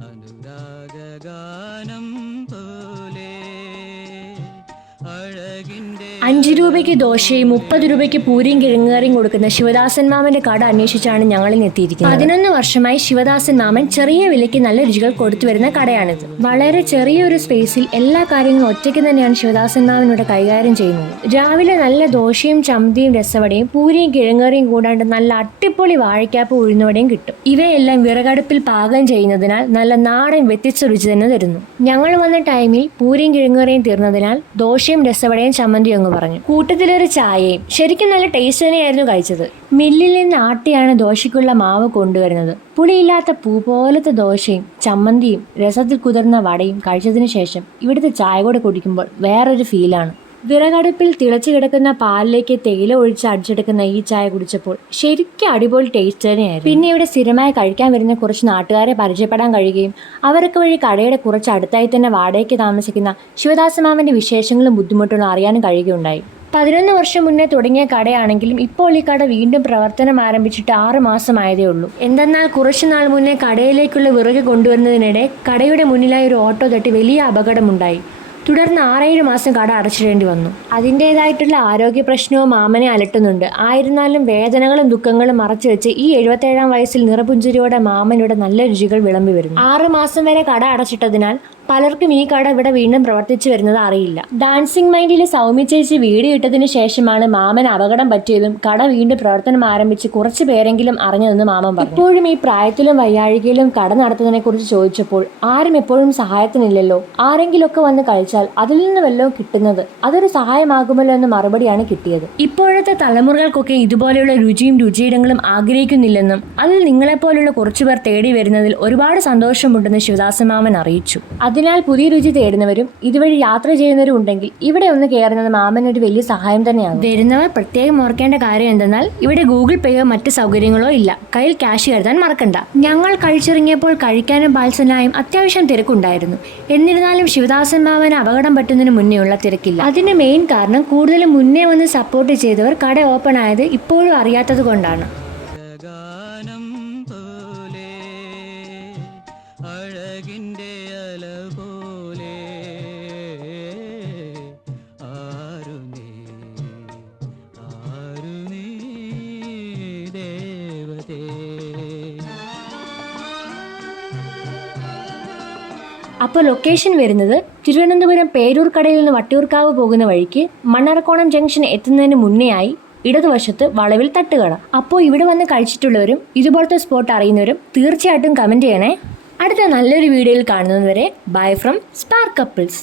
അനുരാഗാനം പോലെ 5 രൂപയ്ക്ക് ദോശയും 30 രൂപയ്ക്ക് പൂരിയും കിഴങ്ങുകറിയും കൊടുക്കുന്ന ശിവദാസൻ മാമന്റെ കട അന്വേഷിച്ചാണ് ഞങ്ങൾ എത്തിയിരിക്കുന്നത്. 11 വർഷമായി ശിവദാസൻ മാമൻ ചെറിയ വിലയ്ക്ക് നല്ല രുചികൾ കൊടുത്തു വരുന്ന കടയാണിത്. വളരെ ചെറിയൊരു സ്പേസിൽ എല്ലാ കാര്യങ്ങളും ഒറ്റയ്ക്ക് തന്നെയാണ് ശിവദാസൻ മാമൻ ഇവിടെ കൈകാര്യം ചെയ്യുന്നത്. രാവിലെ നല്ല ദോശയും ചമ്മന്തിയും രസവടയും പൂരിയും കിഴങ്ങുകറിയും കൂടാണ്ട് നല്ല അട്ടിപ്പൊളി വാഴയ്ക്കാപ്പ് ഉഴുന്നുവടയും കിട്ടും. ഇവയെല്ലാം വിറകടുപ്പിൽ പാകം ചെയ്യുന്നതിനാൽ നല്ല നാടൻ വ്യത്യസ്ത രുചി തന്നെ തരുന്നു. ഞങ്ങൾ വന്ന ടൈമിൽ പൂരിയും കിഴങ്ങുകറിയും തീർന്നതിനാൽ ദോശയും രസവടയും ചമ്മന്തിയും അങ്ങ് പറഞ്ഞു. കൂട്ടത്തിലൊരു ചായയും. ശരിക്കും നല്ല ടേസ്റ്റ് തന്നെയായിരുന്നു കഴിച്ചത്. മില്ലിൽ നിന്ന് ആട്ടിയാണ് ദോശയ്ക്കുള്ള മാവ് കൊണ്ടുവരുന്നത്. പുളിയില്ലാത്ത പൂ പോലത്തെ ദോശയും ചമ്മന്തിയും രസത്തിൽ കുതിർന്ന വടയും കഴിച്ചതിന് ശേഷം ഇവിടുത്തെ ചായ കൂടെ കുടിക്കുമ്പോൾ വേറൊരു ഫീലാണ്. വിറകടുപ്പിൽ തിളച്ചു കിടക്കുന്ന പാലിലേക്ക് തേയില ഒഴിച്ച് അടിച്ചെടുക്കുന്ന ഈ ചായ കുടിച്ചപ്പോൾ ശരിക്കും അടിപൊളി ടേസ്റ്റ് തന്നെയായിരുന്നു. പിന്നെ ഇവിടെ സ്ഥിരമായി കഴിക്കാൻ വരുന്ന കുറച്ച് നാട്ടുകാരെ പരിചയപ്പെടാൻ കഴിയുകയും അവർക്ക് വഴി കടയുടെ കുറച്ച് അടുത്തായി തന്നെ വാടകയ്ക്ക് താമസിക്കുന്ന ശിവദാസമാമന്റെ വിശേഷങ്ങളും ബുദ്ധിമുട്ടുകളും അറിയാനും കഴിയുകയുണ്ടായി. 11 വർഷം മുന്നേ തുടങ്ങിയ കടയാണെങ്കിലും ഇപ്പോൾ ഈ കട വീണ്ടും പ്രവർത്തനം ആരംഭിച്ചിട്ട് 6 മാസമായതേ ഉള്ളൂ. എന്തെന്നാൽ കുറച്ചു നാൾ മുന്നേ കടയിലേക്കുള്ള വിറക് കൊണ്ടുവരുന്നതിനിടെ കടയുടെ മുന്നിലായി ഒരു ഓട്ടോ തട്ടി വലിയ അപകടമുണ്ടായി. തുടർന്ന് 6-7 മാസം കട അടച്ചിടേണ്ടി വന്നു. അതിൻ്റെതായിട്ടുള്ള ആരോഗ്യ പ്രശ്നവും മാമനെ അലട്ടുന്നുണ്ട്. ആയിരുന്നാലും വേദനകളും ദുഃഖങ്ങളും മറച്ചു വെച്ച് ഈ 77-ാം വയസ്സിൽ നിറപുഞ്ചിരിയോടെ മാമനിവിടെ നല്ല രുചികൾ വിളമ്പി വരുന്നു. 6 മാസം വരെ കട അടച്ചിട്ടതിനാൽ പലർക്കും ഈ കട ഇവിടെ വീണ്ടും പ്രവർത്തിച്ചു വരുന്നത് അറിയില്ല. ഡാൻസിംഗ് മൈൻഡിലെ സൗമ്യ ചേച്ചി വീഡിയോ ഇട്ടതിന് ശേഷമാണ് മാമൻ അപകടം പറ്റിയതും കട വീണ്ടും പ്രവർത്തനം ആരംഭിച്ച് കുറച്ചു പേരെങ്കിലും അറിഞ്ഞതെന്ന് മാമൻ പറഞ്ഞു. ഇപ്പോഴും ഈ പ്രായത്തിലും വയ്യാഴികയിലും കട നടത്തുന്നതിനെ കുറിച്ച് ചോദിച്ചപ്പോൾ ആരും എപ്പോഴും സഹായത്തിനില്ലല്ലോ, ആരെങ്കിലുമൊക്കെ വന്ന് കഴിച്ചാൽ അതിൽ നിന്ന് വല്ലതും കിട്ടുന്നത് അതൊരു സഹായമാകുമല്ലോ എന്ന മറുപടിയാണ് കിട്ടിയത്. ഇപ്പോഴത്തെ തലമുറകൾക്കൊക്കെ ഇതുപോലെയുള്ള രുചിയും രുചിയിടങ്ങളും ആഗ്രഹിക്കുന്നില്ലെന്നും അതിൽ നിങ്ങളെപ്പോലുള്ള കുറച്ചുപേർ തേടി വരുന്നതിൽ ഒരുപാട് സന്തോഷമുണ്ടെന്ന് ശിവദാസൻ മാമൻ അറിയിച്ചു. അതിനാൽ പുതിയ രുചി തേടുന്നവരും ഇതുവഴി യാത്ര ചെയ്യുന്നവരും ഉണ്ടെങ്കിൽ ഇവിടെ ഒന്ന് കയറുന്നത് മാമന് ഒരു വലിയ സഹായം തന്നെയാണ്. വരുന്നവർ പ്രത്യേകം ഓർക്കേണ്ട കാര്യം എന്തെന്നാൽ ഇവിടെ ഗൂഗിൾ പേയോ മറ്റ് സൗകര്യങ്ങളോ ഇല്ല. കയ്യിൽ ക്യാഷ് കരുതാൻ മറക്കണ്ട. ഞങ്ങൾ കഴിച്ചിറങ്ങിയപ്പോൾ കഴിക്കാനും പാൽസലായും അത്യാവശ്യം തിരക്കുണ്ടായിരുന്നു. എന്നിരുന്നാലും ശിവദാസൻ മാമന് അപകടം പറ്റുന്നതിന് മുന്നേയുള്ള തിരക്കില്ല. അതിന് മെയിൻ കാരണം കൂടുതലും മുന്നേ വന്ന് സപ്പോർട്ട് ചെയ്തവർ കട ഓപ്പൺ ആയത് ഇപ്പോഴും അറിയാത്തത് കൊണ്ടാണ്. ഗാനം പോലെ അഴകിൻ്റെ അല പോലെ ആരു നീ ദേവതേ. അപ്പോൾ ലൊക്കേഷൻ വരുന്നത് തിരുവനന്തപുരം പേരൂർ കടയിൽ നിന്ന് വട്ടിയൂർക്കാവ് പോകുന്ന വഴിക്ക് മണ്ണറക്കോണം ജംഗ്ഷൻ എത്തുന്നതിന് മുന്നേ ആയി ഇടതുവശത്ത് വളവിൽ തട്ടുകട. അപ്പോൾ ഇവിടെ വന്ന് കഴിച്ചിട്ടുള്ളവരും ഇതുപോലത്തെ സ്പോട്ട് അറിയുന്നവരും തീർച്ചയായിട്ടും കമൻറ്റ് ചെയ്യണേ. അടുത്ത നല്ലൊരു വീഡിയോയിൽ കാണുന്നതുവരെ ബൈ ഫ്രം സ്പാർക്ക് കപ്പിൾസ്.